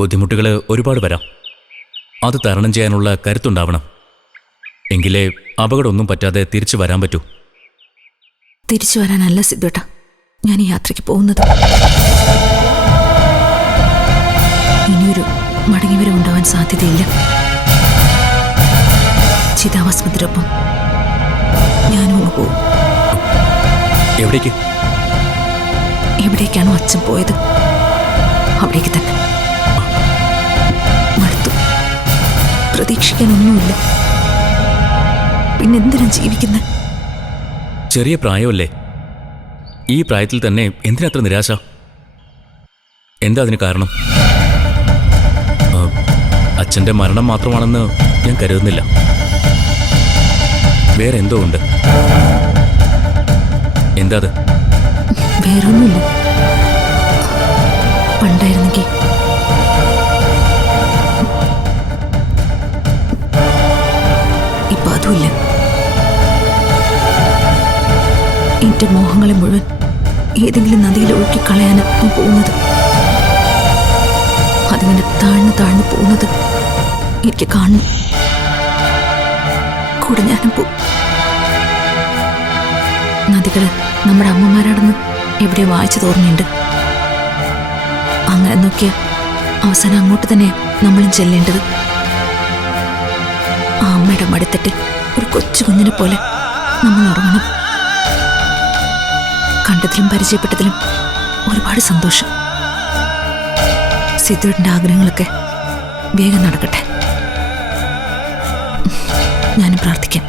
ബുദ്ധിമുട്ടുകൾ ഒരുപാട് വരാം. അത് തരണം ചെയ്യാനുള്ള കരുത്തുണ്ടാവണം. എങ്കിലേ അപകടമൊന്നും പറ്റാതെ തിരിച്ചു വരാൻ പറ്റൂ. തിരിച്ചു വരാനല്ല സിദ്ധുട്ട ഞാൻ ഈ യാത്രയ്ക്ക് പോകുന്നത്. ഇനിയൊരു മടങ്ങിവരവ് ഉണ്ടാവാൻ സാധ്യതയില്ല. ചിതാഭസ്മത്തിനൊപ്പം ഞാനും അങ്ങ് പോവും. എവിടേക്ക്? എവിടേക്കാണോ അച്ഛൻ പോയത് അവിടേക്ക് തന്നെ. മടുത്തു. പ്രതീക്ഷിക്കാനൊന്നുമില്ല. പിന്നെന്തിനാ ജീവിക്കുന്നത്? ചെറിയ പ്രായമല്ലേ? ഈ പ്രായത്തിൽ തന്നെ എന്തിനത്ര നിരാശ? എന്താ അതിന് കാരണം? അച്ഛൻ്റെ മരണം മാത്രമാണെന്ന് ഞാൻ കരുതുന്നില്ല. വേറെ എന്തോ ഉണ്ട്. എന്താ അത്? വേറൊന്നുമില്ല. പണ്ടായിരുന്നെങ്കിൽ ഇപ്പൊ അതുമില്ല. എന്റെ മോഹങ്ങളെ മുഴുവൻ ഏതെങ്കിലും നദിയിൽ ഒഴുക്കിക്കളയാനാണ് പോകുന്നത്. അതിങ്ങനെ താഴ്ന്നു താഴ്ന്നു പോകുന്നത് എനിക്ക് കാണണം. കൂടെ ഞാനും പോകും. നദികള് നമ്മുടെ അമ്മമാരാണെന്ന് എവിടെ വായിച്ചു തോന്നിയുണ്ട്. അങ്ങനെ നോക്കിയ അവസാനം അങ്ങോട്ട് തന്നെ നമ്മളും ചെല്ലേണ്ടത്. ആ അമ്മയുടെ മടിത്തട്ടിൽ ഒരു കൊച്ചു കുഞ്ഞിനെ പോലെ നമ്മൾ ഉറങ്ങണം. കണ്ടതിലും പരിചയപ്പെട്ടതിലും ഒരുപാട് സന്തോഷം. സിദ്ധുവിന്റെ ആഗ്രഹങ്ങളൊക്കെ വേഗം നടക്കട്ടെ. ഞാനും പ്രാർത്ഥിക്കാം.